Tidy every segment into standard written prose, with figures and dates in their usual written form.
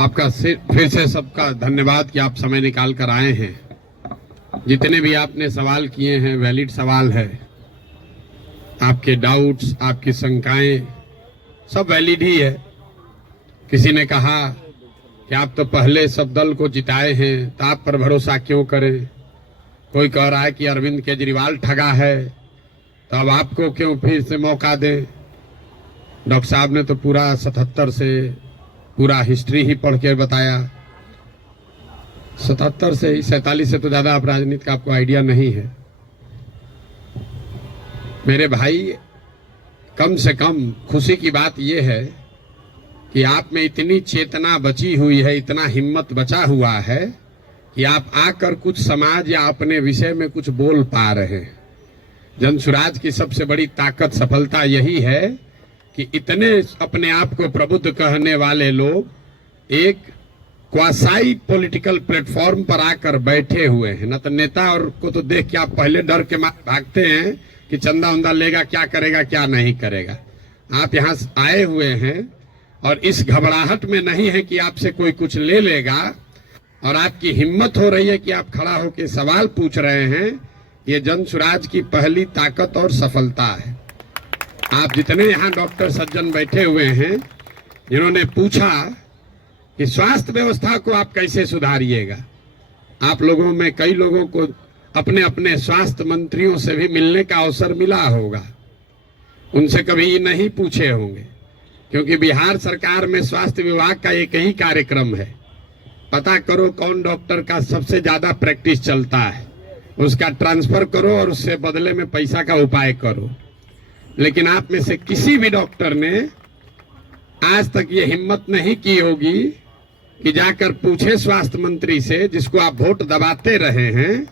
आपका फिर से सबका धन्यवाद कि आप समय निकाल कर आए हैं। जितने भी आपने सवाल किए हैं वैलिड सवाल है, आपके डाउट्स, आपकी शंकाएं सब वैलिड ही है। किसी ने कहा कि आप तो पहले सब दल को जिताए हैं तो आप पर भरोसा क्यों करें। कोई कह रहा है कि अरविंद केजरीवाल ठगा है तो अब आपको क्यों फिर से मौका दें। डॉक्टर साहब ने तो पूरा 77 से पूरा हिस्ट्री ही पढ़ के बताया। 77 से ही 47 से तो ज्यादा आप राजनीति का आपको आइडिया नहीं है। मेरे भाई, कम से कम खुशी की बात यह है कि आप में इतनी चेतना बची हुई है, इतना हिम्मत बचा हुआ है कि आप आकर कुछ समाज या अपने विषय में कुछ बोल पा रहे हैं। जनसुराज की सबसे बड़ी ताकत, सफलता यही है कि इतने अपने आप को प्रबुद्ध कहने वाले लोग एक क्वासाई पॉलिटिकल प्लेटफॉर्म पर आकर बैठे हुए हैं। न तो नेता और को तो देख के आप पहले डर के मारे भागते हैं कि चंदा उंदा लेगा, क्या करेगा क्या नहीं करेगा। आप यहाँ आए हुए हैं और इस घबराहट में नहीं है कि आपसे कोई कुछ ले लेगा, और आपकी हिम्मत हो रही है कि आप खड़ा होकर सवाल पूछ रहे हैं। ये जनसुराज की पहली ताकत और सफलता है। आप जितने यहाँ डॉक्टर सज्जन बैठे हुए हैं, जिन्होंने पूछा कि स्वास्थ्य व्यवस्था को आप कैसे सुधारिएगा, आप लोगों में कई लोगों को अपने अपने स्वास्थ्य मंत्रियों से भी मिलने का अवसर मिला होगा। उनसे कभी नहीं पूछे होंगे, क्योंकि बिहार सरकार में स्वास्थ्य विभाग का एक ही कार्यक्रम है, पता करो कौन डॉक्टर का सबसे ज्यादा प्रैक्टिस चलता है, उसका ट्रांसफर करो और उससे बदले में पैसा का उपाय करो। लेकिन आप में से किसी भी डॉक्टर ने आज तक ये हिम्मत नहीं की होगी कि जाकर पूछे स्वास्थ्य मंत्री से, जिसको आप वोट दबाते रहे हैं,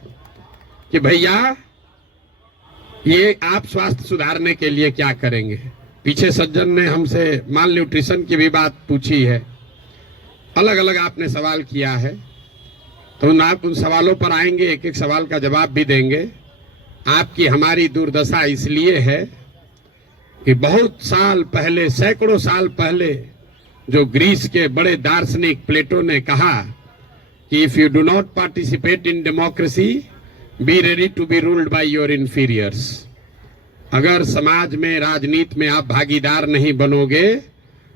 कि भैया ये आप स्वास्थ्य सुधारने के लिए क्या करेंगे। पीछे सज्जन ने हमसे माल न्यूट्रिशन की भी बात पूछी है, अलग अलग आपने सवाल किया है, तो आप उन सवालों पर आएंगे, एक एक सवाल का जवाब भी देंगे। आपकी हमारी दुर्दशा इसलिए है कि बहुत साल पहले, सैकड़ों साल पहले, जो ग्रीस के बड़े दार्शनिक प्लेटो ने कहा कि if you do not participate in democracy, be ready to be ruled by your inferiors. अगर समाज में, राजनीति में आप भागीदार नहीं बनोगे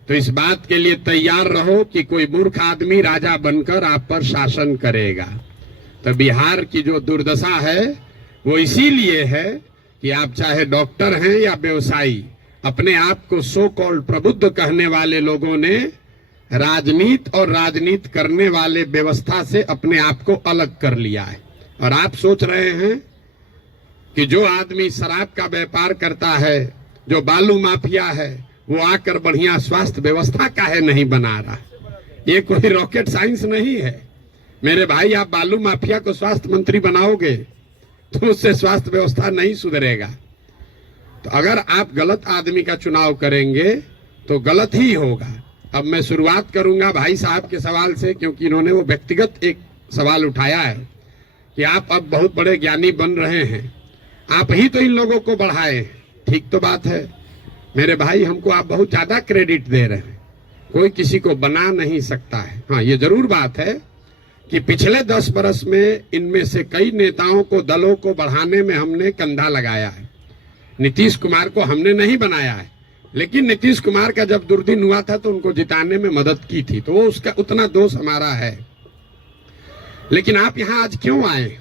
तो इस बात के लिए तैयार रहो कि कोई मूर्ख आदमी राजा बनकर आप पर शासन करेगा। तो बिहार की जो दुर्दशा है वो इसीलिए है कि आप चाहे डॉक्टर हैं या व्यवसायी, अपने आप को सो कॉल्ड प्रबुद्ध कहने वाले लोगों ने राजनीति और राजनीति करने वाले व्यवस्था से अपने आप को अलग कर लिया है। और आप सोच रहे हैं कि जो आदमी शराब का व्यापार करता है, जो बालू माफिया है, वो आकर बढ़िया स्वास्थ्य व्यवस्था काहे नहीं बना रहा। ये कोई रॉकेट साइंस नहीं है मेरे भाई। आप बालू माफिया को स्वास्थ्य मंत्री बनाओगे तो उससे स्वास्थ्य व्यवस्था नहीं सुधरेगा। तो अगर आप गलत आदमी का चुनाव करेंगे तो गलत ही होगा। अब मैं शुरुआत करूंगा भाई साहब के सवाल से, क्योंकि इन्होंने वो व्यक्तिगत एक सवाल उठाया है कि आप अब बहुत बड़े ज्ञानी बन रहे हैं, आप ही तो इन लोगों को बढ़ाए। ठीक तो बात है मेरे भाई, हमको आप बहुत ज्यादा क्रेडिट दे रहे हैं। कोई किसी को बना नहीं सकता है। हाँ, ये जरूर बात है कि पिछले 10 बरस में इनमें से कई नेताओं को, दलों को बढ़ाने में हमने कंधा लगाया है। नीतीश कुमार को हमने नहीं बनाया है, लेकिन नीतीश कुमार का जब दुर्दिन हुआ था तो उनको जिताने में मदद की थी, तो वो उसका उतना दोष हमारा है। लेकिन आप यहाँ आज क्यों आए?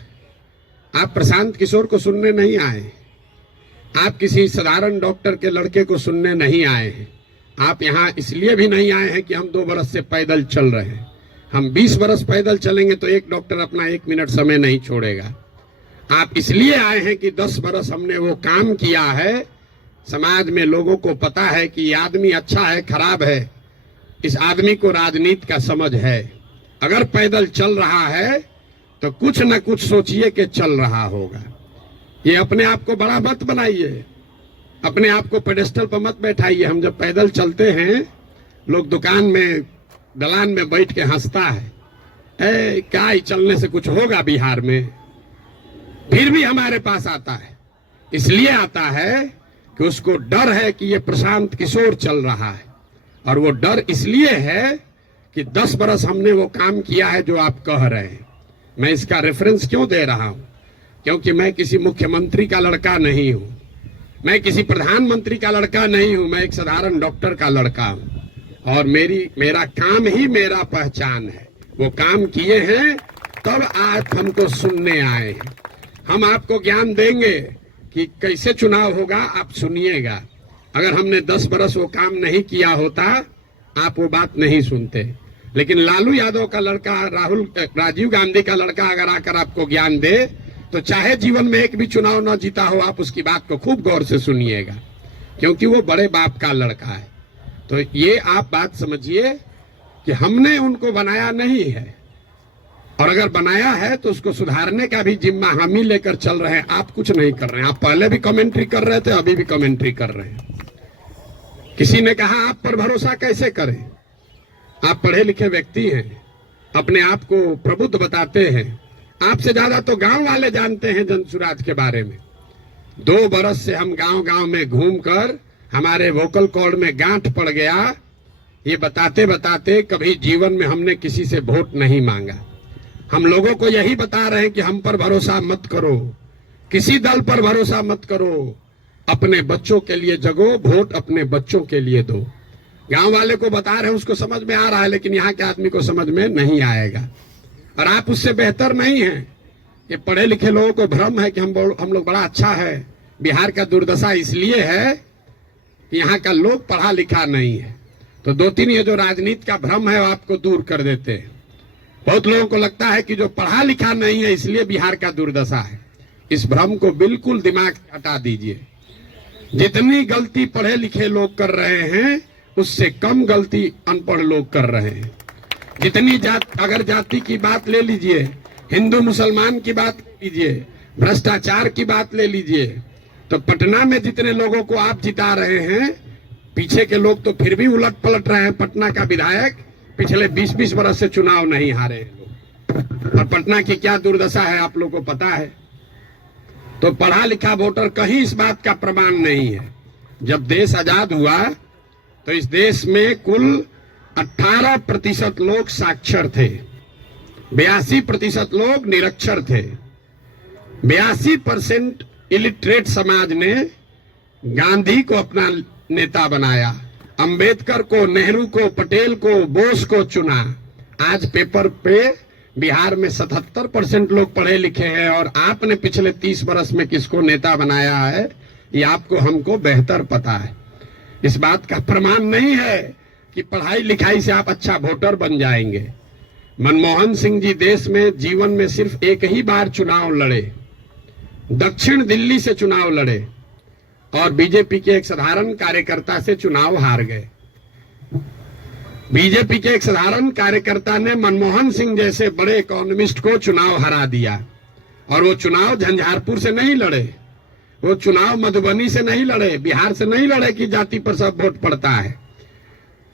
आप प्रशांत किशोर को सुनने नहीं आए, आप किसी साधारण डॉक्टर के लड़के को सुनने नहीं आए हैं। आप यहाँ इसलिए भी नहीं आए हैं कि हम 2 बरस से पैदल चल रहे हैं। हम 20 बरस पैदल चलेंगे तो एक डॉक्टर अपना 1 मिनट समय नहीं छोड़ेगा। आप इसलिए आए हैं कि 10 बरस हमने वो काम किया है, समाज में लोगों को पता है कि ये आदमी अच्छा है, खराब है, इस आदमी को राजनीति का समझ है। अगर पैदल चल रहा है तो कुछ न कुछ सोचिए कि चल रहा होगा। ये अपने आप को बड़ा मत बनाइए, अपने आप को पेडेस्टल पर मत बैठाइए। हम जब पैदल चलते हैं, लोग दुकान में, दलान में बैठ के हंसता है, क्या ही चलने से कुछ होगा बिहार में। फिर भी हमारे पास आता है, इसलिए आता है कि उसको डर है कि ये प्रशांत किशोर चल रहा है। और वो डर इसलिए है कि 10 बरस हमने वो काम किया है जो आप कह रहे हैं। मैं इसका रेफरेंस क्यों दे रहा हूं? क्योंकि मैं किसी मुख्यमंत्री का लड़का नहीं हूं, मैं किसी प्रधानमंत्री का लड़का नहीं हूं, मैं एक साधारण डॉक्टर का लड़का हूं और मेरा काम ही मेरा पहचान है। वो काम किए हैं तब आज हमको सुनने आए हैं। हम आपको ज्ञान देंगे कि कैसे चुनाव होगा, आप सुनिएगा। अगर हमने 10 बरस वो काम नहीं किया होता आप वो बात नहीं सुनते। लेकिन लालू यादव का लड़का, राजीव गांधी का लड़का अगर आकर आपको ज्ञान दे तो चाहे जीवन में एक भी चुनाव न जीता हो, आप उसकी बात को खूब गौर से सुनिएगा, क्योंकि वो बड़े बाप का लड़का है। तो ये आप बात समझिए कि हमने उनको बनाया नहीं है, और अगर बनाया है तो उसको सुधारने का भी जिम्मा हम ही लेकर चल रहे हैं। आप कुछ नहीं कर रहे हैं। आप पहले भी कमेंट्री कर रहे थे, अभी भी कमेंट्री कर रहे हैं। किसी ने कहा आप पर भरोसा कैसे करें? आप पढ़े लिखे व्यक्ति हैं, अपने आप को प्रबुद्ध बताते हैं। आपसे ज्यादा तो गांव वाले जानते हैं जनसुराज के बारे में। 2 बरस से हम गांव गांव में घूमकर हमारे वोकल कॉर्ड में गांठ पड़ गया। ये बताते बताते कभी जीवन में हमने किसी से वोट नहीं मांगा। हम लोगों को यही बता रहे हैं कि हम पर भरोसा मत करो, किसी दल पर भरोसा मत करो, अपने बच्चों के लिए जगो, वोट अपने बच्चों के लिए दो। गांव वाले को बता रहे हैं, उसको समझ में आ रहा है, लेकिन यहाँ के आदमी को समझ में नहीं आएगा। और आप उससे बेहतर नहीं हैं। ये पढ़े लिखे लोगों को भ्रम है कि हम लोग बड़ा अच्छा है। बिहार का दुर्दशा इसलिए है कि यहाँ का लोग पढ़ा लिखा नहीं है। तो 2-3 ये जो राजनीति का भ्रम है वो आपको दूर कर देते हैं। बहुत लोगों को लगता है कि जो पढ़ा लिखा नहीं है इसलिए बिहार का दुर्दशा है। इस भ्रम को बिल्कुल दिमाग से हटा दीजिए। जितनी गलती पढ़े लिखे लोग कर रहे हैं उससे कम गलती अनपढ़ लोग कर रहे हैं। जितनी अगर जाति की बात ले लीजिए, हिंदू मुसलमान की बात ले लीजिए, भ्रष्टाचार की बात ले लीजिए, तो पटना में जितने लोगों को आप जिता रहे हैं, पीछे के लोग तो फिर भी उलट पलट रहे हैं। पटना का विधायक पिछले 20-20 बरस से चुनाव नहीं हारे हैं लोग। और पटना की क्या दुर्दशा है आप लोगों को पता है। तो पढ़ा लिखा वोटर कहीं इस बात का प्रमाण नहीं है। जब देश आजाद हुआ तो इस देश में कुल 18% लोग साक्षर थे, 82% लोग निरक्षर थे। 82% इलिटरेट समाज ने गांधी को अपना नेता बनाया, अंबेडकर को, नेहरू को, पटेल को, बोस को चुना। आज पेपर पे बिहार में 77% लोग पढ़े लिखे हैं, और आपने पिछले 30 बरस में किसको नेता बनाया है ये आपको हमको बेहतर पता है। इस बात का प्रमाण नहीं है कि पढ़ाई लिखाई से आप अच्छा वोटर बन जाएंगे। मनमोहन सिंह जी देश में जीवन में सिर्फ एक ही बार चुनाव लड़े, दक्षिण दिल्ली से चुनाव लड़े, और बीजेपी के एक साधारण कार्यकर्ता से चुनाव हार गए। बीजेपी के एक साधारण कार्यकर्ता ने मनमोहन सिंह जैसे बड़े इकोनॉमिस्ट को चुनाव हरा दिया। और वो चुनाव झंझारपुर से नहीं लड़े, वो चुनाव मधुबनी से नहीं लड़े, बिहार से नहीं लड़े कि जाति पर सब वोट पड़ता है।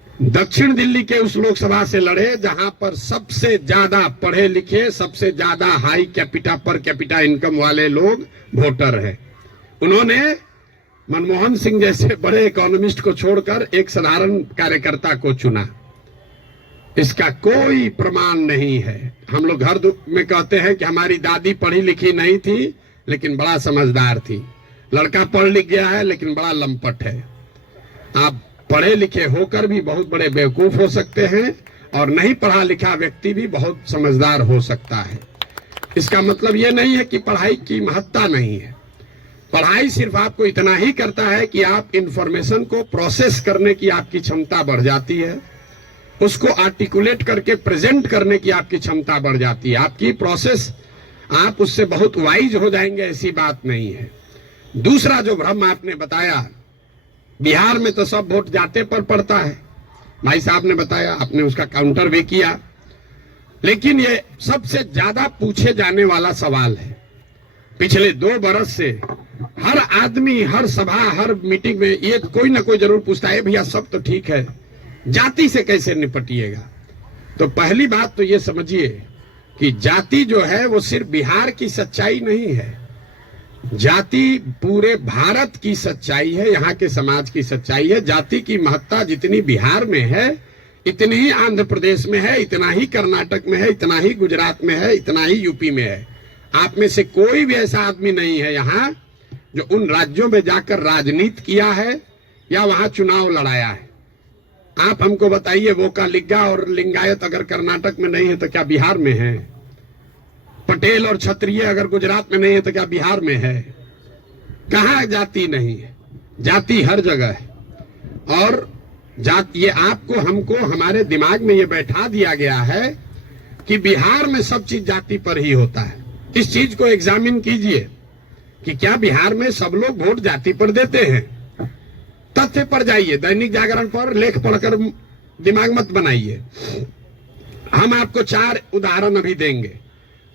दक्षिण दिल्ली के उस लोकसभा से लड़े जहां पर सबसे ज्यादा पढ़े लिखे, सबसे ज्यादा हाई पर कैपिटा इनकम वाले लोग वोटर हैं। उन्होंने मनमोहन सिंह जैसे बड़े इकोनॉमिस्ट को छोड़कर एक साधारण कार्यकर्ता को चुना। इसका कोई प्रमाण नहीं है। हम लोग घर में कहते हैं कि हमारी दादी पढ़ी लिखी नहीं थी लेकिन बड़ा समझदार थी। लड़का पढ़ लिख गया है लेकिन बड़ा लंपट है। आप पढ़े लिखे होकर भी बहुत बड़े बेवकूफ हो सकते हैं, और नहीं पढ़ा लिखा व्यक्ति भी बहुत समझदार हो सकता है। इसका मतलब यह नहीं है कि पढ़ाई की महत्ता नहीं है। पढ़ाई सिर्फ आपको इतना ही करता है कि आप इंफॉर्मेशन को प्रोसेस करने की आपकी क्षमता बढ़ जाती है, उसको आर्टिकुलेट करके प्रेजेंट करने की आपकी क्षमता बढ़ जाती है। आपकी प्रोसेस, आप उससे बहुत वाइज हो जाएंगे, ऐसी बात नहीं है। दूसरा जो भ्रम आपने बताया, बिहार में तो सब वोट जाते पर पड़ता है, भाई साहब ने बताया, आपने उसका काउंटर भी किया। लेकिन ये सबसे ज्यादा पूछे जाने वाला सवाल है। पिछले 2 बरस से हर आदमी, हर सभा, हर मीटिंग में ये कोई ना कोई जरूर पूछता है, भैया सब तो ठीक है, जाति से कैसे निपटिएगा। तो पहली बात तो ये समझिए कि जाति जो है वो सिर्फ बिहार की सच्चाई नहीं है, जाति पूरे भारत की सच्चाई है, यहाँ के समाज की सच्चाई है। जाति की महत्ता जितनी बिहार में है, इतनी ही आंध्र प्रदेश में है, इतना ही कर्नाटक में है, इतना ही गुजरात में है, इतना ही यूपी में है। आप में से कोई भी ऐसा आदमी नहीं है यहाँ जो उन राज्यों में जाकर राजनीति किया है या वहां चुनाव लड़ाया है। आप हमको बताइए, वोका लिग्गा और लिंगायत अगर कर्नाटक में नहीं है तो क्या बिहार में है? पटेल और क्षत्रिय अगर गुजरात में नहीं है तो क्या बिहार में है? कहाँ जाति नहीं है? जाति हर जगह है। और जाति, ये आपको हमको हमारे दिमाग में ये बैठा दिया गया है कि बिहार में सब चीज जाति पर ही होता है। इस चीज को एग्जामिन कीजिए कि क्या बिहार में सब लोग वोट जाति पर देते हैं? तथ्य पर जाइए, दैनिक जागरण पर लेख पढ़कर दिमाग मत बनाइए। हम आपको 4 उदाहरण अभी देंगे।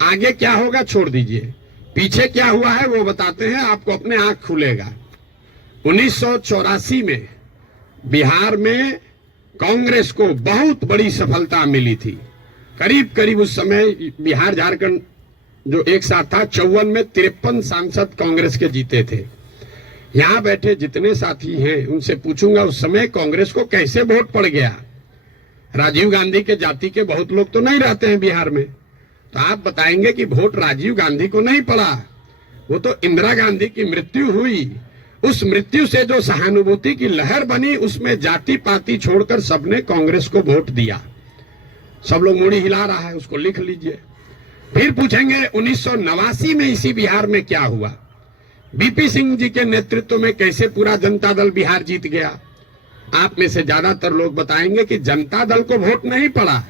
आगे क्या होगा छोड़ दीजिए, पीछे क्या हुआ है वो बताते हैं, आपको अपने आंख खुलेगा। 1984 में बिहार में कांग्रेस को बहुत बड़ी सफलता मिली थी। करीब करीब उस समय बिहार झारखंड जो एक साथ था, 54 में 53 सांसद कांग्रेस के जीते थे। यहां बैठे जितने साथी हैं उनसे पूछूंगा उस समय कांग्रेस को कैसे वोट पड़ गया। राजीव गांधी के जाति के बहुत लोग तो नहीं रहते हैं बिहार में, तो आप बताएंगे कि वोट राजीव गांधी को नहीं पड़ा, वो तो इंदिरा गांधी की मृत्यु हुई। उस मृत्यु से जो सहानुभूति की लहर बनी उसमें जाति पाति छोड़कर सबने कांग्रेस को वोट दिया। सब लोग मुड़ी हिला रहा है, उसको लिख लीजिए। फिर पूछेंगे 1989 में इसी बिहार में क्या हुआ? बीपी सिंह जी के नेतृत्व में कैसे पूरा जनता दल बिहार जीत गया? आप में से ज्यादातर लोग बताएंगे कि जनता दल को वोट नहीं पड़ा,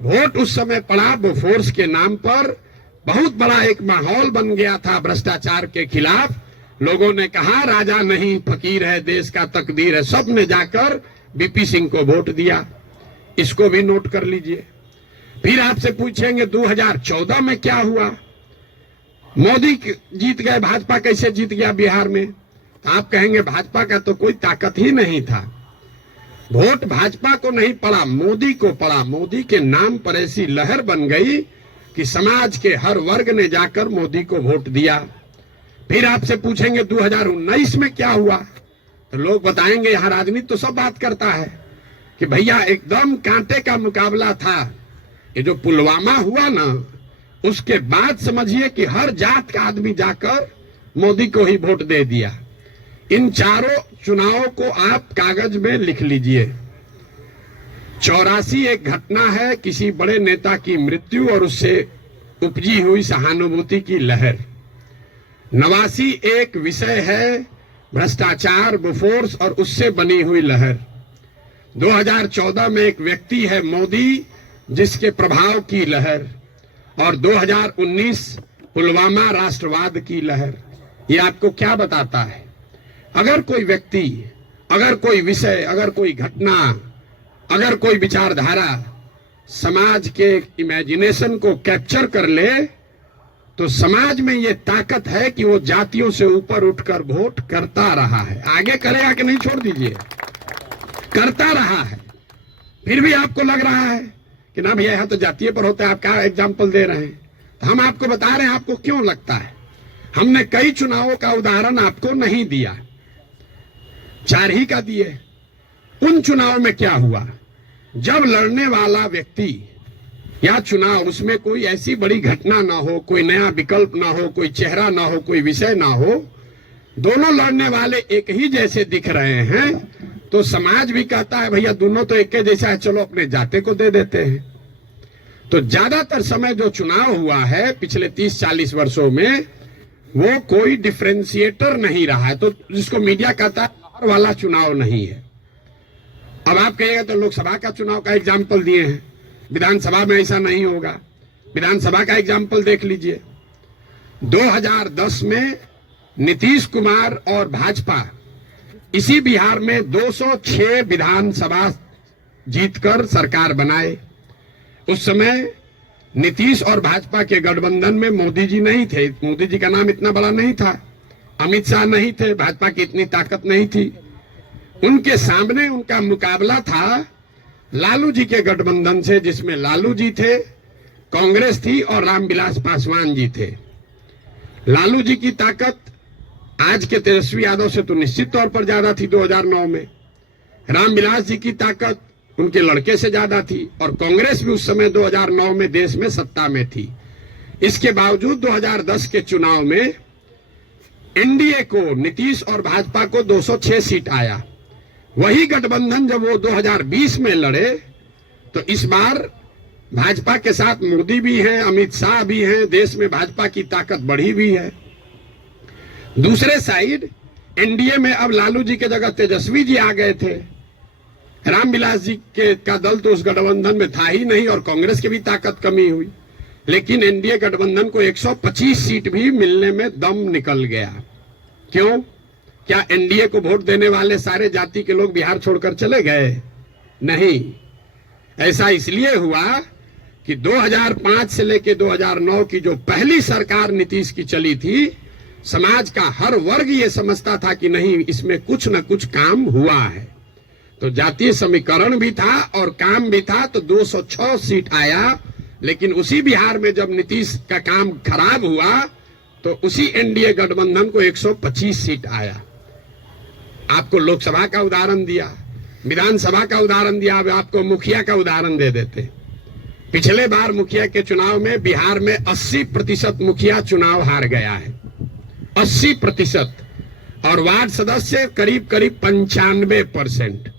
वोट उस समय पड़ा बोफोर्स के नाम पर। बहुत बड़ा एक माहौल बन गया था भ्रष्टाचार के खिलाफ। लोगों ने कहा राजा नहीं फकीर है, देश का तकदीर है। सब ने जाकर बीपी सिंह को वोट दिया। इसको भी नोट कर लीजिए। फिर आपसे पूछेंगे 2014 में क्या हुआ? मोदी जीत गए, भाजपा कैसे जीत गया बिहार में? तो आप कहेंगे भाजपा का तो कोई ताकत ही नहीं था। वोट भाजपा को नहीं पड़ा, मोदी को पड़ा। मोदी के नाम पर ऐसी लहर बन गई कि समाज के हर वर्ग ने जाकर मोदी को वोट दिया। फिर आपसे पूछेंगे 2019 में क्या हुआ? तो लोग बताएंगे यहाँ राजनीति तो सब बात करता है कि भैया एकदम कांटे का मुकाबला था। ये जो पुलवामा हुआ ना, उसके बाद समझिए कि हर जात का आदमी जाकर मोदी को ही वोट दे दिया। इन चारों चुनावों को आप कागज में लिख लीजिए। 84 एक घटना है, किसी बड़े नेता की मृत्यु और उससे उपजी हुई सहानुभूति की लहर। 89 एक विषय है, भ्रष्टाचार, बोफोर्स और उससे बनी हुई लहर। 2014 में एक व्यक्ति है मोदी, जिसके प्रभाव की लहर। और 2019 पुलवामा राष्ट्रवाद की लहर। ये आपको क्या बताता है? अगर कोई व्यक्ति, अगर कोई विषय, अगर कोई घटना, अगर कोई विचारधारा समाज के इमेजिनेशन को कैप्चर कर ले तो समाज में ये ताकत है कि वो जातियों से ऊपर उठकर वोट करता रहा है। आगे करेगा कि नहीं छोड़ दीजिए, करता रहा है। फिर भी आपको लग रहा है कि ना भैया यहाँ तो जातीय पर होता है, आप क्या एग्जाम्पल दे रहे हैं? तो हम आपको बता रहे हैं आपको क्यों लगता है। हमने कई चुनावों का उदाहरण आपको नहीं दिया, 4 ही का दिए। उन चुनाव में क्या हुआ? जब लड़ने वाला व्यक्ति या चुनाव, उसमें कोई ऐसी बड़ी घटना ना हो, कोई नया विकल्प ना हो, कोई चेहरा ना हो, कोई विषय ना हो, दोनों लड़ने वाले एक ही जैसे दिख रहे हैं, तो समाज भी कहता है भैया दोनों तो एक जैसा है, चलो अपने जाते को दे देते हैं। तो ज्यादातर समय जो चुनाव हुआ है पिछले 30-40 वर्षों में, वो कोई डिफरेंशिएटर नहीं रहा है। तो जिसको मीडिया कहता है लहर वाला चुनाव नहीं है। अब आप कहिएगा तो लोकसभा का चुनाव का एग्जाम्पल दिए हैं, विधानसभा में ऐसा नहीं होगा। विधानसभा का एग्जाम्पल देख लीजिए। 2010 में नीतीश कुमार और भाजपा इसी बिहार में 206 विधानसभा जीतकर सरकार बनाए। उस समय नीतीश और भाजपा के गठबंधन में मोदी जी नहीं थे, मोदी जी का नाम इतना बड़ा नहीं था, अमित शाह नहीं थे, भाजपा की इतनी ताकत नहीं थी। उनके सामने उनका मुकाबला था लालू जी के गठबंधन से, जिसमें लालू जी थे, कांग्रेस थी और रामविलास पासवान जी थे। लालू जी की ताकत आज के तेजस्वी यादव से तो निश्चित तौर पर ज्यादा थी 2009 में। रामविलास जी की ताकत उनके लड़के से ज्यादा थी, और कांग्रेस भी उस समय 2009 में देश में सत्ता में थी। इसके बावजूद 2010 के चुनाव में एनडीए को, नीतीश और भाजपा को 206 सीट आया। वही गठबंधन जब वो 2020 में लड़े तो इस बार भाजपा के साथ मोदी भी हैं, अमित शाह भी हैं, देश में भाजपा की ताकत बढ़ी हुई है। दूसरे साइड एनडीए में अब लालू जी के जगह तेजस्वी जी आ गए थे। रामविलास जी का दल तो उस गठबंधन में था ही नहीं, और कांग्रेस की भी ताकत कमी हुई। लेकिन एनडीए गठबंधन को 125 सीट भी मिलने में दम निकल गया। क्यों? क्या एनडीए को वोट देने वाले सारे जाति के लोग बिहार छोड़कर चले गए? नहीं, ऐसा इसलिए हुआ कि 2005 से लेकर 2009 की जो पहली सरकार नीतीश की चली थी, समाज का हर वर्ग ये समझता था कि नहीं, इसमें कुछ न कुछ काम हुआ है। तो जातीय समीकरण भी था और काम भी था, तो 206 सीट आया। लेकिन उसी बिहार में जब नीतीश का काम खराब हुआ तो उसी एनडीए गठबंधन को 125 सीट आया। आपको लोकसभा का उदाहरण दिया, विधानसभा का उदाहरण दिया, अब आपको मुखिया का उदाहरण दे देते। पिछले बार मुखिया के चुनाव में बिहार में 80% मुखिया चुनाव हार गया है, 80%, और वार्ड सदस्य करीब करीब 95%।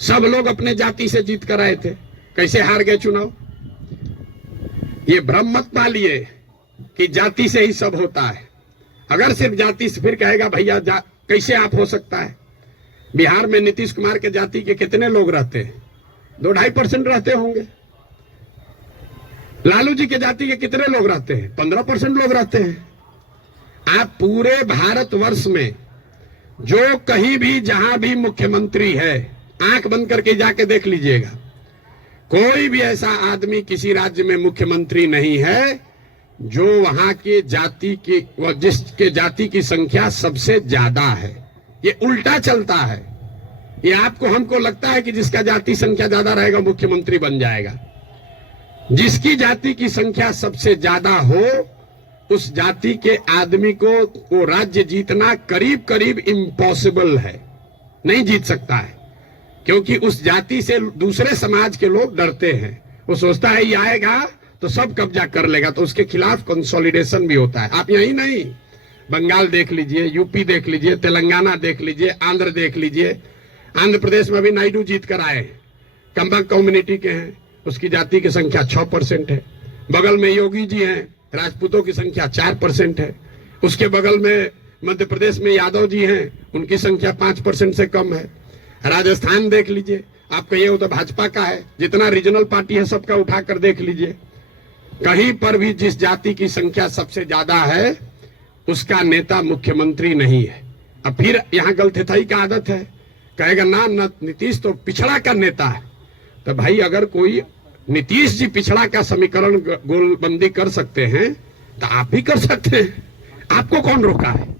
सब लोग अपने जाति से जीत कर आए थे। कैसे हार गए चुनाव? ये भ्रम मत पालिए कि जाति से ही सब होता है। अगर सिर्फ जाति से, फिर कहेगा भैया कैसे आप हो सकता है? बिहार में नीतीश कुमार के जाति के कितने लोग रहते हैं? 2-2.5% रहते होंगे। लालू जी के जाति के कितने लोग रहते हैं? 15% लोग रहते हैं। आप पूरे भारतवर्ष में जो कहीं भी जहां भी मुख्यमंत्री है, आंख बंद करके जाके देख लीजिएगा, कोई भी ऐसा आदमी किसी राज्य में मुख्यमंत्री नहीं है जो वहां के जाति की, जिसके जाति की संख्या सबसे ज्यादा है। ये उल्टा चलता है। ये आपको हमको लगता है कि जिसका जाति संख्या ज्यादा रहेगा मुख्यमंत्री बन जाएगा। जिसकी जाति की संख्या सबसे ज्यादा हो, उस जाति के आदमी को राज्य जीतना करीब करीब इम्पॉसिबल है, नहीं जीत सकता है। क्योंकि उस जाति से दूसरे समाज के लोग डरते हैं। वो सोचता है ये आएगा तो सब कब्जा कर लेगा, तो उसके खिलाफ कंसोलिडेशन भी होता है। आप यही नहीं, बंगाल देख लीजिए, यूपी देख लीजिए, तेलंगाना देख लीजिए, आंध्र देख लीजिए। आंध्र प्रदेश में भी नायडू जीत कर आए, कंबक कम्युनिटी के हैं, उसकी जाति की संख्या 6% है। बगल में योगी जी हैं, राजपूतों की संख्या 4% है। उसके बगल में मध्य प्रदेश में यादव जी हैं, उनकी संख्या 5% से कम है। राजस्थान देख लीजिए, आप कहिए वो तो भाजपा का है, जितना रीजनल पार्टी है सबका उठाकर देख लीजिए, कहीं पर भी जिस जाति की संख्या सबसे ज्यादा है उसका नेता मुख्यमंत्री नहीं है। अब फिर यहाँ गलथेथाई का आदत है, कहेगा ना नीतीश तो पिछड़ा का नेता है। तो भाई अगर कोई नीतीश जी पिछड़ा का समीकरण गोलबंदी कर सकते हैं तो आप भी कर सकते हैं। आपको कौन रोका है?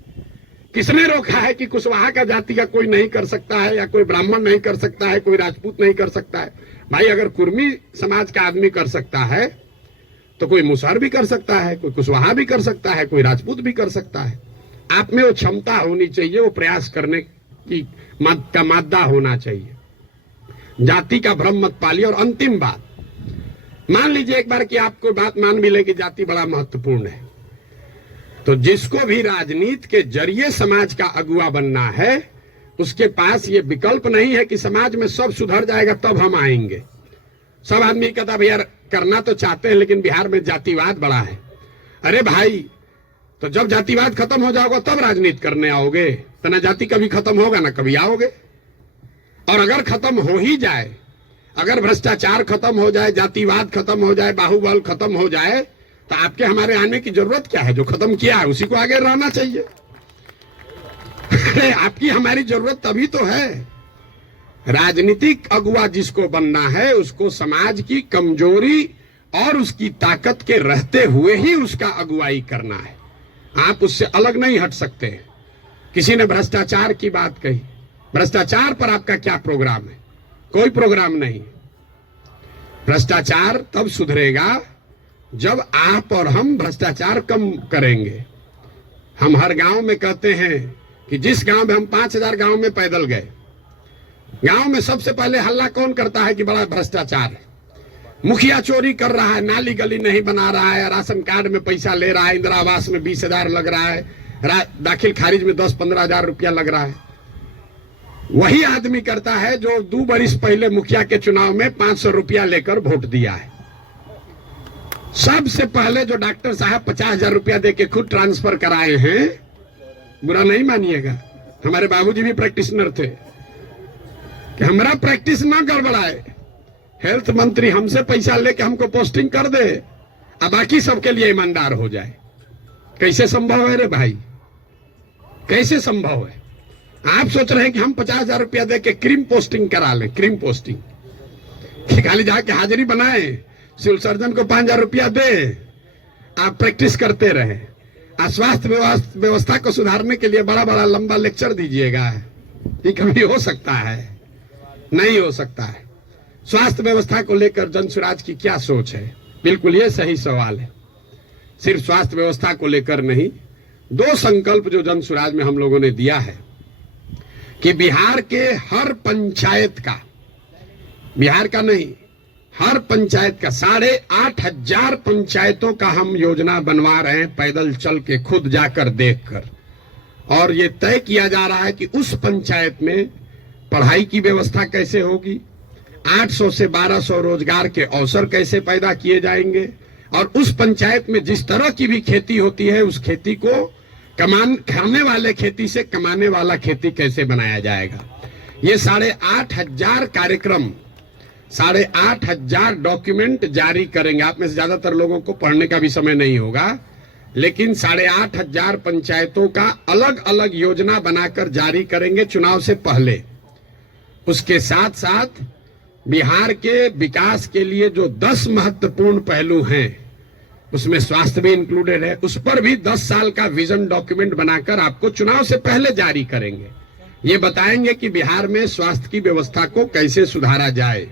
किसने रोका है कि कुशवाहा का जाति का कोई नहीं कर सकता है, या कोई ब्राह्मण नहीं कर सकता है, कोई राजपूत नहीं कर सकता है? भाई अगर कुर्मी समाज का आदमी कर सकता है तो कोई मुसहर भी कर सकता है, कोई कुशवाहा भी कर सकता है, कोई राजपूत भी कर सकता है। आप में वो क्षमता होनी चाहिए, वो प्रयास करने की का मादा होना चाहिए। जाति का भ्रम मत पालिए। और अंतिम बात, मान लीजिए एक बार कि आपको बात मान भी ले कि जाति बड़ा महत्वपूर्ण है, तो जिसको भी राजनीति के जरिए समाज का अगुवा बनना है, उसके पास ये विकल्प नहीं है कि समाज में सब सुधर जाएगा तब हम आएंगे। सब आदमी कहता भैया करना तो चाहते हैं लेकिन बिहार में जातिवाद बड़ा है। अरे भाई, तो जब जातिवाद खत्म हो जाओगे तब राजनीति करने आओगे, तो ना जाति कभी खत्म होगा ना कभी आओगे। और अगर खत्म हो ही जाए, अगर भ्रष्टाचार खत्म हो जाए, जातिवाद खत्म हो जाए, बाहुबल खत्म हो जाए, तो आपके हमारे आने की जरूरत क्या है? जो खत्म किया है उसी को आगे रहना चाहिए। आपकी हमारी जरूरत तभी तो है। राजनीतिक अगुवा जिसको बनना है उसको समाज की कमजोरी और उसकी ताकत के रहते हुए ही उसका अगुवाई करना है। आप उससे अलग नहीं हट सकते। किसी ने भ्रष्टाचार की बात कही, भ्रष्टाचार पर आपका क्या प्रोग्राम है? कोई प्रोग्राम नहीं। भ्रष्टाचार तब सुधरेगा जब आप और हम भ्रष्टाचार कम करेंगे। हम हर गांव में कहते हैं कि जिस गांव में हम 5000 गांव में पैदल गए, गांव में सबसे पहले हल्ला कौन करता है कि बड़ा भ्रष्टाचार है, मुखिया चोरी कर रहा है, नाली गली नहीं बना रहा है, राशन कार्ड में पैसा ले रहा है, इंदिरा आवास में 20,000 लग रहा है, दाखिल खारिज में 10-15 हजार रुपया लग रहा है। वही आदमी करता है जो 2 बरिस पहले मुखिया के चुनाव में 500 रुपया लेकर वोट दिया है। सबसे पहले जो डॉक्टर साहब 50,000 रुपया देके खुद ट्रांसफर कराए हैं, बुरा नहीं मानिएगा, हमारे बाबूजी भी प्रैक्टिशनर थे, कि हमारा प्रैक्टिस ना गड़बड़ाए, हेल्थ मंत्री हमसे पैसा लेके हमको पोस्टिंग कर दे, अब बाकी सबके लिए ईमानदार हो जाए। कैसे संभव है रे भाई, कैसे संभव है? आप सोच रहे हैं कि हम 50,000 रुपया दे के क्रीम पोस्टिंग करा लें, क्रीम पोस्टिंग खाली जाके हाजिरी बनाए, सिविल सर्जन को 5,000 रुपया दे, आप प्रैक्टिस करते रहे। स्वास्थ्य व्यवस्था को सुधारने के लिए बड़ा बड़ा लंबा लेक्चर दीजिएगा, ये कभी हो सकता है? नहीं हो सकता है। स्वास्थ्य व्यवस्था को लेकर जनसुराज की क्या सोच है? बिल्कुल ये सही सवाल है। सिर्फ स्वास्थ्य व्यवस्था को लेकर नहीं, 2 संकल्प जो जनसुराज में हम लोगों ने दिया है कि बिहार के हर पंचायत का, बिहार का नहीं, हर पंचायत का 8,500 पंचायतों का हम योजना बनवा रहे हैं, पैदल चल के खुद जाकर देखकर। और ये तय किया जा रहा है कि उस पंचायत में पढ़ाई की व्यवस्था कैसे होगी, 800 से 1,200 रोजगार के अवसर कैसे पैदा किए जाएंगे, और उस पंचायत में जिस तरह की भी खेती होती है उस खेती को खाने वाले खेती से कमाने वाला खेती कैसे बनाया जाएगा। ये 8,500 कार्यक्रम, 8,500 डॉक्यूमेंट जारी करेंगे। आप में से ज्यादातर लोगों को पढ़ने का भी समय नहीं होगा, लेकिन 8,500 पंचायतों का अलग अलग योजना बनाकर जारी करेंगे चुनाव से पहले। उसके साथ साथ बिहार के विकास के लिए जो 10 महत्वपूर्ण पहलू हैं, उसमें स्वास्थ्य भी इंक्लूडेड है, उस पर भी 10 साल का विजन डॉक्यूमेंट बनाकर आपको चुनाव से पहले जारी करेंगे। ये बताएंगे कि बिहार में स्वास्थ्य की व्यवस्था को कैसे सुधारा जाए।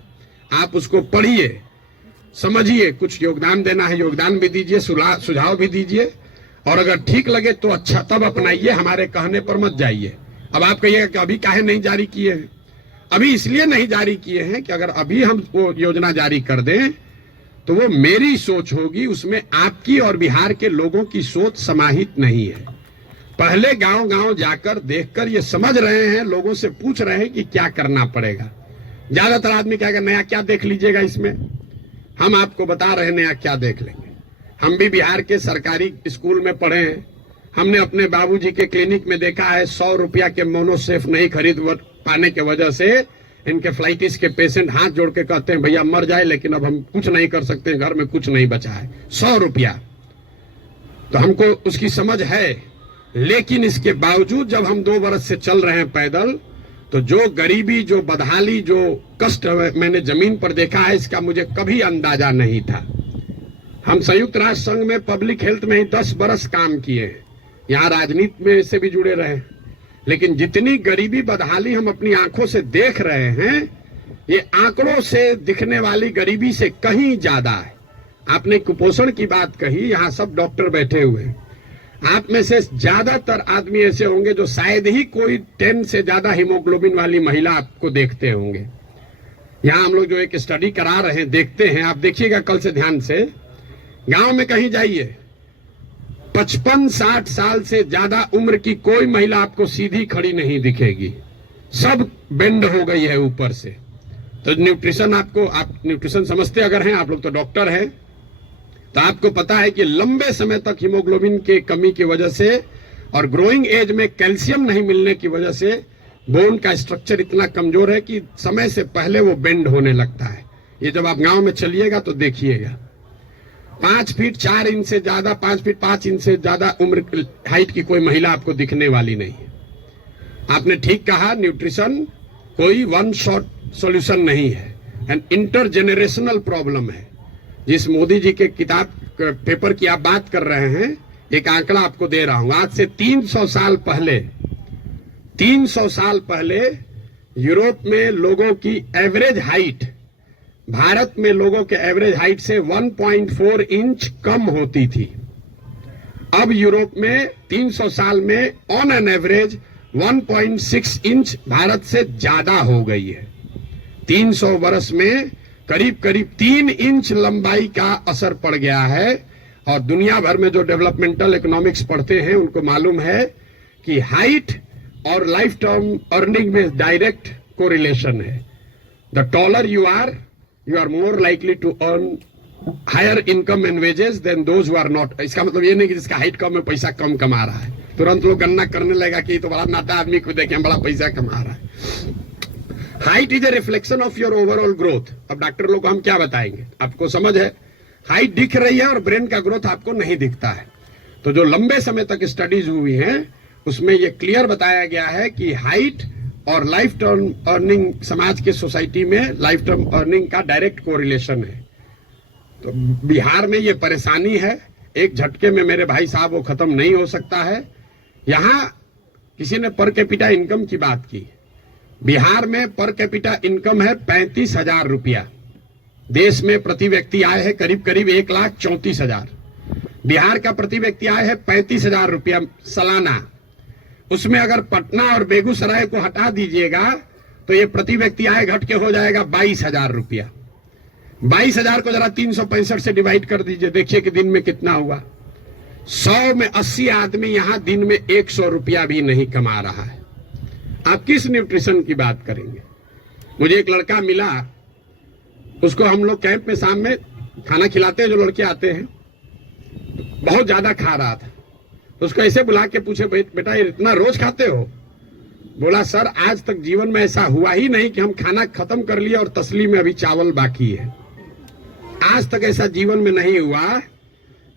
आप उसको पढ़िए, समझिए, कुछ योगदान देना है योगदान भी दीजिए, सुझाव भी दीजिए, और अगर ठीक लगे तो अच्छा तब अपनाइए, हमारे कहने पर मत जाइए। अब आप कहिएगा कि अभी काहे नहीं जारी किए हैं? अभी इसलिए नहीं जारी किए हैं कि अगर अभी हम वो योजना जारी कर दें तो वो मेरी सोच होगी, उसमें आपकी और बिहार के लोगों की सोच समाहित नहीं है। पहले गांव गांव जाकर देखकर ये समझ रहे हैं, लोगों से पूछ रहे हैं कि क्या करना पड़ेगा। ज्यादातर आदमी क्या नया क्या देख लीजिएगा इसमें, हम आपको बता रहे हैं नया क्या देख लेंगे। हम भी बिहार के सरकारी स्कूल में पढ़े हैं, हमने अपने बाबूजी के क्लिनिक में देखा है 100 रुपया के मोनोसेफ नहीं खरीद पाने के वजह से इनके फ्लाइटिस के पेशेंट हाथ जोड़ के कहते हैं भैया मर जाए, लेकिन अब हम कुछ नहीं कर सकते, घर में कुछ नहीं बचा है, 100 रुपया। तो हमको उसकी समझ है, लेकिन इसके बावजूद जब हम 2 बरस से चल रहे हैं पैदल, तो जो गरीबी, जो बदहाली, जो कष्ट मैंने जमीन पर देखा है, इसका मुझे कभी अंदाजा नहीं था। हम संयुक्त राष्ट्र संघ में पब्लिक हेल्थ में ही 10 बरस काम किए हैं, यहाँ राजनीति में से भी जुड़े रहे, लेकिन जितनी गरीबी बदहाली हम अपनी आंखों से देख रहे हैं, ये आंकड़ों से दिखने वाली गरीबी से कहीं ज्यादा है। आपने कुपोषण की बात कही, यहाँ सब डॉक्टर बैठे हुए हैं, आप में से ज्यादातर आदमी ऐसे होंगे जो शायद ही कोई 10 से ज्यादा हीमोग्लोबिन वाली महिला आपको देखते होंगे। यहाँ हम लोग जो एक स्टडी करा रहे हैं, देखते हैं, आप देखिएगा कल से ध्यान से, गांव में कहीं जाइए, 55-60 साल से ज्यादा उम्र की कोई महिला आपको सीधी खड़ी नहीं दिखेगी, सब बेंड हो गई है ऊपर से। तो न्यूट्रिशन, आप न्यूट्रिशन समझते अगर हैं, आप लोग तो डॉक्टर हैं, तो आपको पता है कि लंबे समय तक हीमोग्लोबिन के कमी की वजह से और ग्रोइंग एज में कैल्शियम नहीं मिलने की वजह से बोन का स्ट्रक्चर इतना कमजोर है कि समय से पहले वो बेंड होने लगता है। ये जब आप गांव में चलिएगा तो देखिएगा, 5 फीट 4 इंच से ज्यादा, 5 फीट 5 इंच से ज्यादा उम्र हाइट की कोई महिला आपको दिखने वाली नहीं है। आपने ठीक कहा, न्यूट्रिशन कोई वन शॉट सॉल्यूशन नहीं है, एंड इंटरजेनरेशनल प्रॉब्लम है। जिस मोदी जी के किताब पेपर की आप बात कर रहे हैं, एक आंकड़ा आपको दे रहा हूं, आज से 300 साल पहले यूरोप में लोगों की एवरेज हाइट भारत में लोगों के एवरेज हाइट से 1.4 इंच कम होती थी। अब यूरोप में 300 साल में on an average 1.6 inch Bharat से ज्यादा हो गई है। 300 वर्ष में करीब करीब 3 इंच लंबाई का असर पड़ गया है। और दुनिया भर में जो डेवलपमेंटल इकोनॉमिक्स पढ़ते हैं उनको मालूम है कि हाइट और लाइफ टर्म अर्निंग में डायरेक्ट कोरिलेशन है। The taller you are more likely to earn higher income and wages than those who are not. इसका मतलब ये नहीं कि जिसका हाइट कम है पैसा कम कमा रहा है, तुरंत लोग गणना करने लगेगा कि तो बड़ा नाटा आदमी को देखें बड़ा पैसा कमा रहा है। Height is a reflection of your overall growth. अब डॉक्टर लोग को हम क्या बताएंगे, आपको समझ है, हाइट दिख रही है और ब्रेन का ग्रोथ आपको नहीं दिखता है। तो जो लंबे समय तक स्टडीज हुई हैं उसमें ये क्लियर बताया गया है कि हाइट और लाइफ टर्म अर्निंग, समाज के सोसाइटी में लाइफ टर्म अर्निंग का डायरेक्ट कोरिलेशन है। तो बिहार में ये परेशानी है, एक झटके में मेरे भाई साहब वो खत्म नहीं हो सकता है। यहां किसी ने पर कैपिटा इनकम की बात की। बिहार में पर कैपिटा इनकम है 35,000 रुपया। देश में प्रति व्यक्ति आय है करीब करीब 1,34,000। बिहार का प्रति व्यक्ति आय है 35,000 रुपया सालाना। उसमें अगर पटना और बेगूसराय को हटा दीजिएगा तो ये प्रति व्यक्ति आय घट के हो जाएगा 22,000 रुपया। 22,000 को जरा 365 से डिवाइड कर दीजिए, देखिए कि दिन में कितना हुआ। 100 में 80 आदमी यहां दिन में 100 रुपया भी नहीं कमा रहा है। आप किस न्यूट्रिशन की बात करेंगे। मुझे एक लड़का मिला, उसको हम लोग कैंप में शाम में खाना खिलाते हैं, जो लड़के आते हैं, बहुत ज्यादा खा रहा था। उसको ऐसे बुला के पूछे, बेटा ये इतना रोज खाते हो? बोला सर आज तक जीवन में ऐसा हुआ ही नहीं कि हम खाना खत्म कर लिए और तसली में अभी चावल बाकी है। आज तक ऐसा जीवन में नहीं हुआ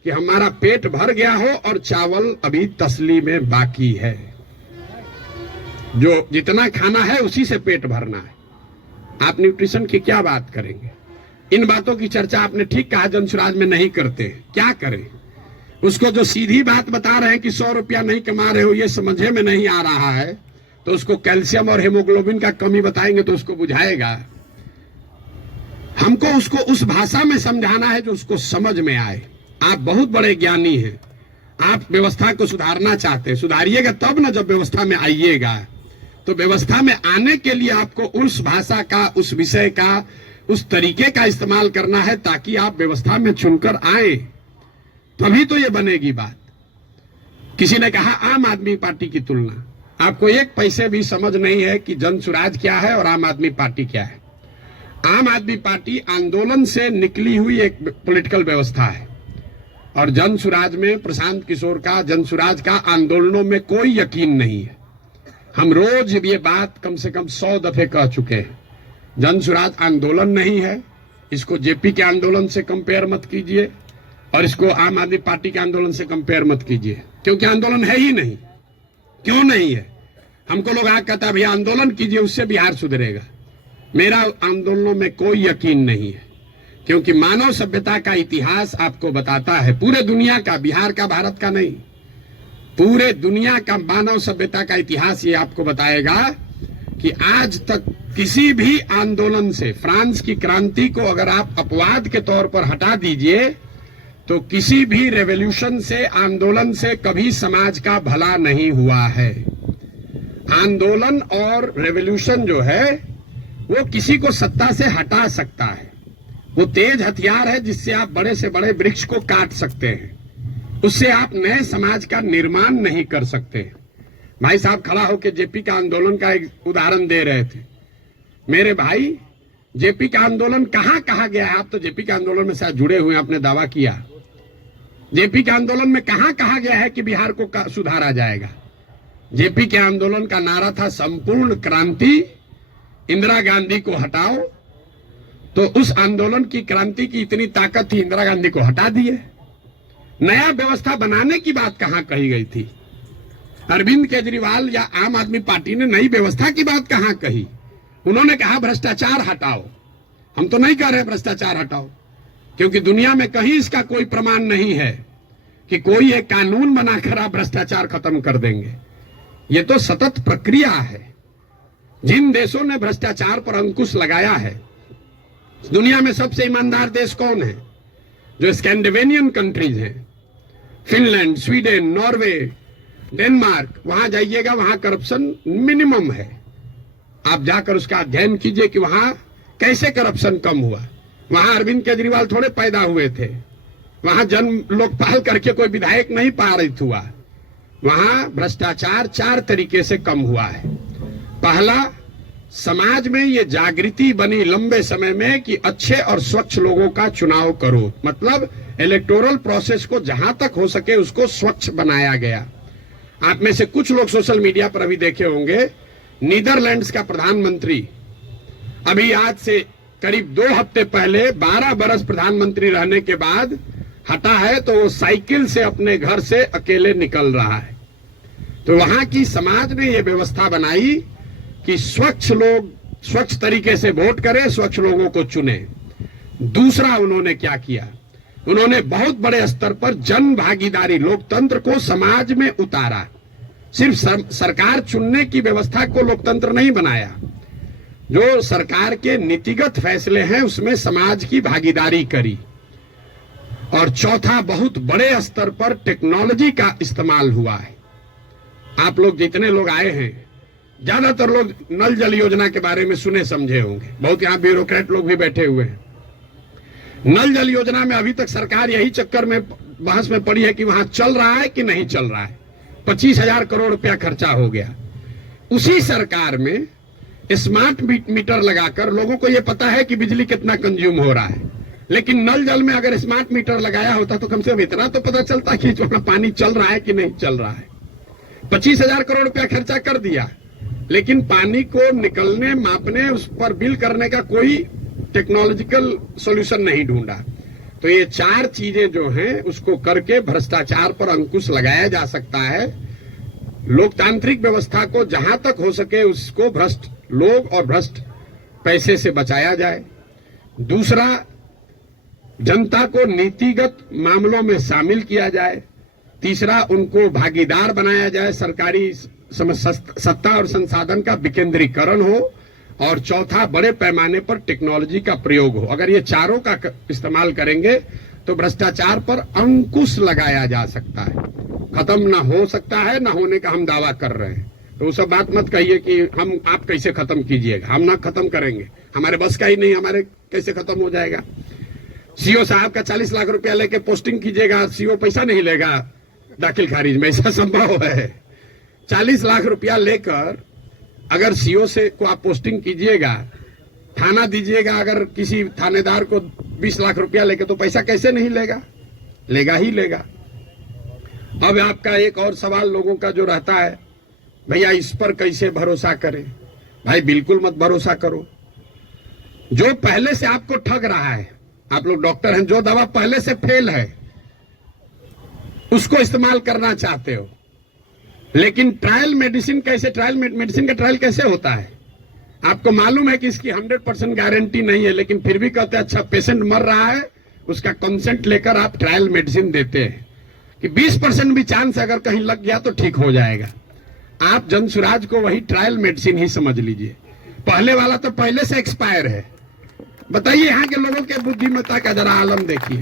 कि हमारा पेट भर गया हो और चावल अभी तसली में बाकी है। जो जितना खाना है उसी से पेट भरना है। आप न्यूट्रिशन की क्या बात करेंगे। इन बातों की चर्चा आपने ठीक कहा जनसुराज में नहीं करते। क्या करें, उसको जो सीधी बात बता रहे हैं कि 100 रुपया नहीं कमा रहे हो ये समझे में नहीं आ रहा है, तो उसको कैल्शियम और हेमोग्लोबिन का कमी बताएंगे तो उसको बुझाएगा। हमको उसको उस भाषा में समझाना है जो उसको समझ में आए। आप बहुत बड़े ज्ञानी हैं, आप व्यवस्था को सुधारना चाहते हैं, सुधारिएगा तब ना जब व्यवस्था में आइएगा। तो व्यवस्था में आने के लिए आपको उस भाषा का, उस विषय का, उस तरीके का इस्तेमाल करना है ताकि आप व्यवस्था में चुनकर आए, तभी तो ये बनेगी बात। किसी ने कहा आम आदमी पार्टी की तुलना, आपको एक पैसे भी समझ नहीं है कि जनसुराज क्या है और आम आदमी पार्टी क्या है। आम आदमी पार्टी आंदोलन से निकली हुई एक पॉलिटिकल व्यवस्था है और जनसुराज में प्रशांत किशोर का, जनसुराज का आंदोलनों में कोई यकीन नहीं है। हम रोज ये बात कम से कम 100 दफे कह चुके हैं। जनसुराज आंदोलन नहीं है, इसको जेपी के आंदोलन से कंपेयर मत कीजिए और इसको आम आदमी पार्टी के आंदोलन से कंपेयर मत कीजिए, क्योंकि आंदोलन है ही नहीं। क्यों नहीं है? हमको लोग आगे कहता है भैया आंदोलन कीजिए उससे बिहार सुधरेगा। मेरा आंदोलनों में कोई यकीन नहीं है, क्योंकि मानव सभ्यता का इतिहास आपको बताता है, पूरे दुनिया का, बिहार का, भारत का नहीं, पूरे दुनिया का मानव सभ्यता का इतिहास ये आपको बताएगा कि आज तक किसी भी आंदोलन से, फ्रांस की क्रांति को अगर आप अपवाद के तौर पर हटा दीजिए तो किसी भी रेवोल्यूशन से, आंदोलन से कभी समाज का भला नहीं हुआ है। आंदोलन और रेवोल्यूशन जो है वो किसी को सत्ता से हटा सकता है। वो तेज हथियार है जिससे आप बड़े से बड़े वृक्ष को काट सकते हैं, उससे आप नए समाज का निर्माण नहीं कर सकते। भाई साहब खड़ा होकर जेपी का आंदोलन का एक उदाहरण दे रहे थे। मेरे भाई, जेपी का आंदोलन कहां कहा गया है? आप तो जेपी के आंदोलन में शायद जुड़े हुए हैं, आपने दावा किया। जेपी के आंदोलन में कहां कहा गया है कि बिहार को सुधारा जाएगा? जेपी के आंदोलन का नारा था संपूर्ण क्रांति, इंदिरा गांधी को हटाओ। तो उस आंदोलन की, क्रांति की इतनी ताकत थी, इंदिरा गांधी को हटा दिए। नया व्यवस्था बनाने की बात कहां कही गई थी? अरविंद केजरीवाल या आम आदमी पार्टी ने नई व्यवस्था की बात कहां कही? उन्होंने कहा भ्रष्टाचार हटाओ। हम तो नहीं कह रहे भ्रष्टाचार हटाओ, क्योंकि दुनिया में कहीं इसका कोई प्रमाण नहीं है कि कोई एक कानून बनाकर आप भ्रष्टाचार खत्म कर देंगे। ये तो सतत प्रक्रिया है। जिन देशों ने भ्रष्टाचार पर अंकुश लगाया है, दुनिया में सबसे ईमानदार देश कौन है? जो स्कैंडिनेवियन कंट्रीज हैं, फिनलैंड, स्वीडन, नॉर्वे, डेनमार्क, वहां जाइएगा, वहां करप्शन मिनिमम है। आप जाकर उसका अध्ययन कीजिए कि वहां कैसे करप्शन कम हुआ। वहां अरविंद केजरीवाल थोड़े पैदा हुए थे, वहां जन्म लोकपाल करके कोई विधायक नहीं पारित हुआ। वहां भ्रष्टाचार 4 तरीके से कम हुआ है। पहला, समाज में ये जागृति बनी लंबे समय में कि अच्छे और स्वच्छ लोगों का चुनाव करो, मतलब इलेक्टोरल प्रोसेस को जहां तक हो सके उसको स्वच्छ बनाया गया। आप में से कुछ लोग सोशल मीडिया पर अभी देखे होंगे, नीदरलैंड्स का प्रधानमंत्री अभी आज से करीब 2 हफ्ते पहले 12 बरस प्रधानमंत्री रहने के बाद हटा है, तो वो साइकिल से अपने घर से अकेले निकल रहा है। तो वहां की समाज ने ये व्यवस्था बनाई कि स्वच्छ लोग स्वच्छ तरीके से वोट करें, स्वच्छ लोगों को चुने। दूसरा उन्होंने क्या किया, उन्होंने बहुत बड़े स्तर पर जन भागीदारी, लोकतंत्र को समाज में उतारा। सिर्फ सरकार चुनने की व्यवस्था को लोकतंत्र नहीं बनाया, जो सरकार के नीतिगत फैसले हैं उसमें समाज की भागीदारी करी। और चौथा, बहुत बड़े स्तर पर टेक्नोलॉजी का इस्तेमाल हुआ है। आप लोग जितने लोग आए हैं, ज्यादातर लोग नल जल योजना के बारे में सुने समझे होंगे, बहुत यहां ब्यूरोक्रेट लोग भी बैठे हुए हैं। नल जल योजना में अभी तक सरकार यही चक्कर में बहस में पड़ी है कि वहां चल रहा है कि नहीं चल रहा है। 25,000 करोड़ रुपया खर्चा हो गया। उसी सरकार में स्मार्ट मीटर लगाकर लोगों को यह पता है कि बिजली कितना कंज्यूम हो रहा है, लेकिन नल जल में अगर स्मार्ट मीटर लगाया होता तो कम से कम इतना तो पता चलता कि वहां पानी चल रहा है कि नहीं चल रहा है। 25,000 करोड़ रुपया खर्चा कर दिया, लेकिन पानी को निकलने, मापने, उस पर बिल करने का कोई टेक्नोलॉजिकल सॉल्यूशन नहीं ढूंढा। तो ये 4 चीजें जो हैं उसको करके भ्रष्टाचार पर अंकुश लगाया जा सकता है। लोकतांत्रिक व्यवस्था को जहां तक हो सके उसको भ्रष्ट लोग और भ्रष्ट पैसे से बचाया जाए। दूसरा, जनता को नीतिगत मामलों में शामिल किया जाए। तीसरा, उनको भागीदार बनाया जाए, सरकारी सत्ता और संसाधन का विकेंद्रीकरण हो। और चौथा, बड़े पैमाने पर टेक्नोलॉजी का प्रयोग हो। अगर ये चारों का इस्तेमाल करेंगे तो भ्रष्टाचार पर अंकुश लगाया जा सकता है। खत्म ना हो सकता है, ना होने का हम दावा कर रहे हैं। तो वो सब बात मत कहिए कि आप कैसे खत्म कीजिएगा, हम ना खत्म करेंगे, हमारे बस का ही नहीं, हमारे कैसे खत्म हो जाएगा। सीओ साहब का 40 लाख रुपया लेके पोस्टिंग कीजिएगा, सीओ पैसा नहीं लेगा दाखिल खारिज में, ऐसा संभव है? 40 लाख रुपया लेकर अगर सीओ से को आप पोस्टिंग कीजिएगा, थाना दीजिएगा, अगर किसी थानेदार को 20 लाख रुपया लेके, तो पैसा कैसे नहीं लेगा? लेगा ही लेगा। अब आपका एक और सवाल लोगों का जो रहता है, भैया इस पर कैसे भरोसा करें? भाई बिल्कुल मत भरोसा करो। जो पहले से आपको ठग रहा है, आप लोग डॉक्टर हैं, जो दवा पहले से फेल है उसको इस्तेमाल करना चाहते हो, लेकिन ट्रायल मेडिसिन कैसे, ट्रायल मेडिसिन का ट्रायल कैसे होता है? आपको मालूम है कि इसकी 100% गारंटी नहीं है, लेकिन फिर भी कहते हैं अच्छा पेशेंट मर रहा है, उसका कंसेंट लेकर आप ट्रायल मेडिसिन देते हैं कि 20% भी चांस अगर कहीं लग गया तो ठीक हो जाएगा। आप जनसुराज को वही ट्रायल मेडिसिन ही समझ लीजिए। पहले वाला तो पहले से एक्सपायर है। बताइए यहाँ के लोगों के बुद्धिमत्ता का जरा आलम देखिए।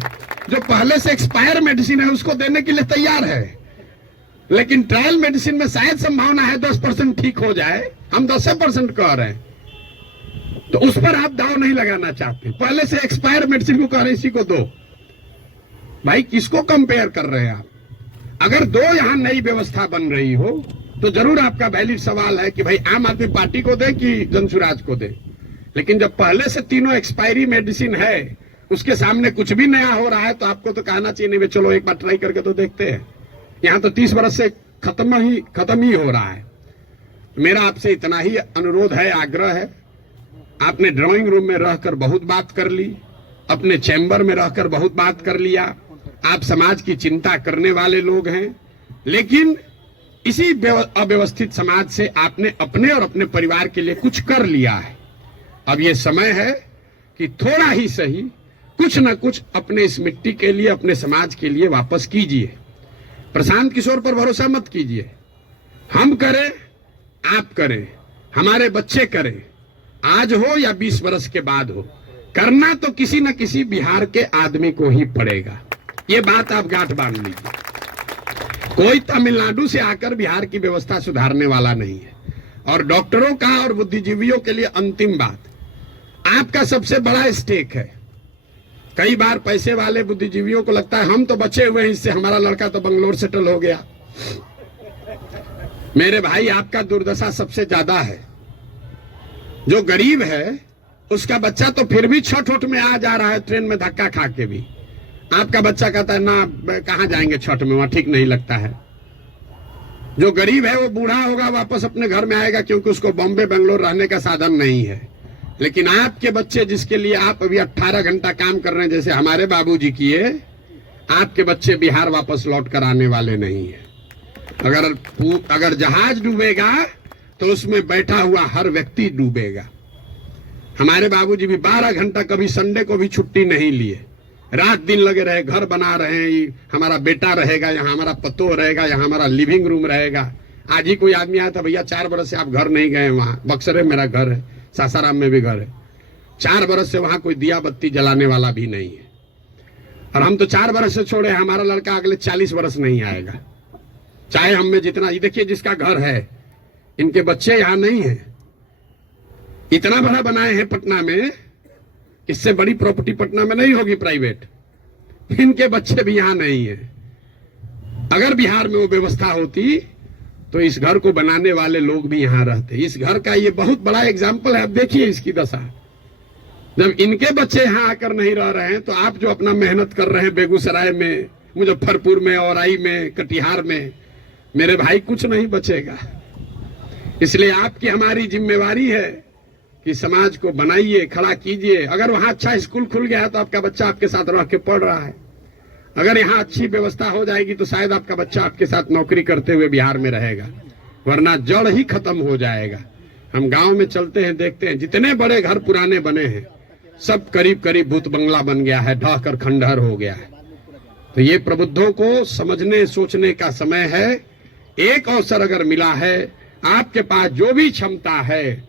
जो पहले से एक्सपायर मेडिसिन है उसको देने के लिए तैयार है, लेकिन ट्रायल मेडिसिन में शायद संभावना है 10% ठीक हो जाए, हम 10% कह रहे हैं, तो उस पर आप दाव नहीं लगाना चाहते। पहले से एक्सपायर मेडिसिन को कह रहे इसी को दो। भाई किसको कंपेयर कर रहे हैं आप? अगर 2 यहां नई व्यवस्था बन रही हो तो जरूर आपका वैलिड सवाल है कि भाई आम आदमी पार्टी को दे कि जनसुराज को दे। लेकिन जब पहले से तीनों एक्सपायरी मेडिसिन है, उसके सामने कुछ भी नया हो रहा है, तो आपको तो कहना चाहिए नहीं, चलो एक बार ट्राई करके तो देखते हैं। यहाँ तो 30 वर्ष से खत्म ही हो रहा है। मेरा आपसे इतना ही अनुरोध है, आग्रह है। आपने ड्राइंग रूम में रहकर बहुत बात कर ली, अपने चैम्बर में रहकर बहुत बात कर लिया, आप समाज की चिंता करने वाले लोग हैं, लेकिन इसी अव्यवस्थित समाज से आपने अपने और अपने परिवार के लिए कुछ कर लिया है। अब ये समय है कि थोड़ा ही सही कुछ न कुछ अपने इस मिट्टी के लिए, अपने समाज के लिए वापस कीजिए। प्रशांत किशोर पर भरोसा मत कीजिए। हम करें, आप करें, हमारे बच्चे करें, आज हो या 20 वर्ष के बाद हो, करना तो किसी न किसी बिहार के आदमी को ही पड़ेगा। ये बात आप गांठ बांध लीजिए। कोई तमिलनाडु से आकर बिहार की व्यवस्था सुधारने वाला नहीं है। और डॉक्टरों का और बुद्धिजीवियों के लिए अंतिम बात, आपका सबसे बड़ा स्टेक है। कई बार पैसे वाले बुद्धिजीवियों को लगता है हम तो बचे हुए हैं, इससे हमारा लड़का तो बंगलोर सेटल हो गया। मेरे भाई, आपका दुर्दशा सबसे ज्यादा है। जो गरीब है उसका बच्चा तो फिर भी छठ उठ में आ जा रहा है, ट्रेन में धक्का खा के भी। आपका बच्चा कहता है ना, कहां जाएंगे छठ में, वहां ठीक नहीं लगता है। जो गरीब है वो बूढ़ा होगा, वापस अपने घर में आएगा, क्योंकि उसको बॉम्बे बेंगलोर रहने का साधन नहीं है। लेकिन आपके बच्चे, जिसके लिए आप अभी 18 घंटा काम कर रहे हैं, जैसे हमारे बाबूजी किए, आपके बच्चे बिहार वापस लौट कर आने वाले नहीं है। अगर जहाज डूबेगा तो उसमें बैठा हुआ हर व्यक्ति डूबेगा। हमारे बाबूजी भी 12 घंटा, कभी संडे को भी छुट्टी नहीं लिए, रात दिन लगे रहे, घर बना रहे हैं। हमारा बेटा रहेगा यहाँ, हमारा पतोह रहेगा यहाँ, हमारा लिविंग रूम रहेगा। आज ही कोई आदमी आया था, भैया 4 बरस से आप घर नहीं गए, वहां बक्सर में मेरा घर है, सासाराम में भी घर है, 4 बरस से वहां कोई दिया बत्ती जलाने वाला भी नहीं है। और हम तो 4 बरस से छोड़े, हमारा लड़का अगले 40 बरस नहीं आएगा, चाहे हम में जितना। ये देखिए, जिसका घर है, इनके बच्चे यहाँ नहीं है। इतना बड़ा बनाए हैं पटना में, इससे बड़ी प्रॉपर्टी पटना में नहीं होगी प्राइवेट। इनके बच्चे भी यहाँ नहीं है। अगर बिहार में वो व्यवस्था होती तो इस घर को बनाने वाले लोग भी यहाँ रहते। इस घर का ये बहुत बड़ा एग्जाम्पल है। अब देखिए इसकी दशा, जब इनके बच्चे यहाँ आकर नहीं रह रहे हैं, तो आप जो अपना मेहनत कर रहे हैं बेगूसराय में, मुजफ्फरपुर में, औराई में, कटिहार में, मेरे भाई कुछ नहीं बचेगा। इसलिए आपकी हमारी जिम्मेवारी है कि समाज को बनाइए, खड़ा कीजिए। अगर वहां अच्छा स्कूल खुल गया है तो आपका बच्चा आपके साथ रह के पढ़ रहा है। अगर यहाँ अच्छी व्यवस्था हो जाएगी तो शायद आपका बच्चा आपके साथ नौकरी करते हुए बिहार में रहेगा, वरना जड़ ही खत्म हो जाएगा। हम गांव में चलते हैं, देखते हैं, जितने बड़े घर पुराने बने हैं सब करीब करीब भूत बंगला बन गया है, ढह कर खंडहर हो गया है। तो ये प्रबुद्धों को समझने सोचने का समय है। एक अवसर अगर मिला है, आपके पास जो भी क्षमता है,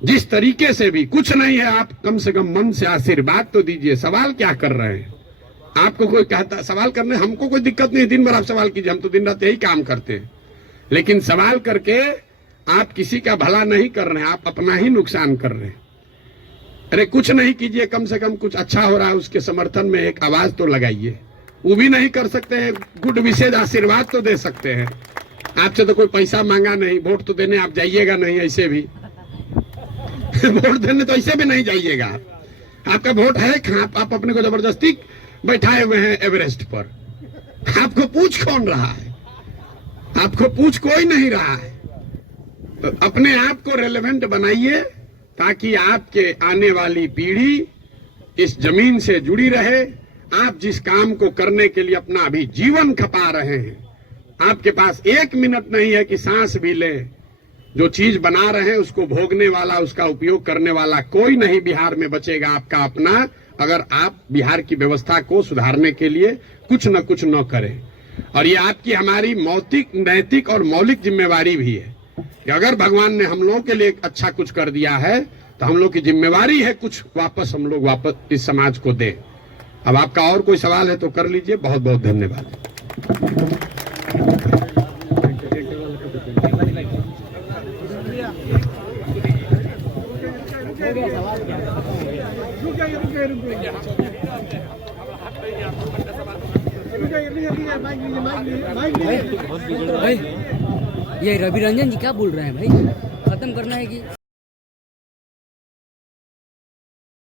जिस तरीके से भी, कुछ नहीं है, आप कम से कम मन से आशीर्वाद तो दीजिए। सवाल क्या कर रहे हैं? आपको कोई कहता सवाल करने, हमको कोई दिक्कत नहीं, दिन भर आप सवाल कीजिए, हम तो दिन रात यही काम करते हैं। लेकिन सवाल करके आप किसी का भला नहीं कर रहे हैं, आप अपना ही नुकसान कर रहे हैं। अरे कुछ नहीं कीजिए, कम से कम कुछ अच्छा हो रहा है उसके समर्थन में एक आवाज तो लगाइए। वो भी नहीं कर सकते हैं, गुड विशेष आशीर्वाद तो दे सकते हैं। आपसे तो कोई पैसा मांगा नहीं, वोट तो देने आप जाइएगा नहीं, ऐसे भी वोट देने तो ऐसे भी नहीं जाइएगा। आपका वोट है कहाँ? आप अपने को जबरदस्ती बैठाए हुए हैं एवरेस्ट पर। आपको पूछ कौन रहा है? आपको पूछ कोई नहीं रहा है। तो अपने आप को रेलेवेंट बनाइए, ताकि आपके आने वाली पीढ़ी इस जमीन से जुड़ी रहे। आप जिस काम को करने के लिए अपना अभी जीवन खपा रहे हैं, आपके पास 1 मिनट नहीं है कि सांस भी ले। जो चीज बना रहे हैं उसको भोगने वाला, उसका उपयोग करने वाला कोई नहीं बिहार में बचेगा आपका अपना, अगर आप बिहार की व्यवस्था को सुधारने के लिए कुछ न करें। और ये आपकी हमारी मौतिक, नैतिक और मौलिक जिम्मेवारी भी है कि अगर भगवान ने हम लोगों के लिए अच्छा कुछ कर दिया है तो हम लोग की जिम्मेवारी है कुछ वापस हम लोग वापस इस समाज को दें। अब आपका और कोई सवाल है तो कर लीजिए। बहुत बहुत धन्यवाद। भाई ये रवि रंजन जी क्या बोल रहे हैं भाई? खत्म करना है कि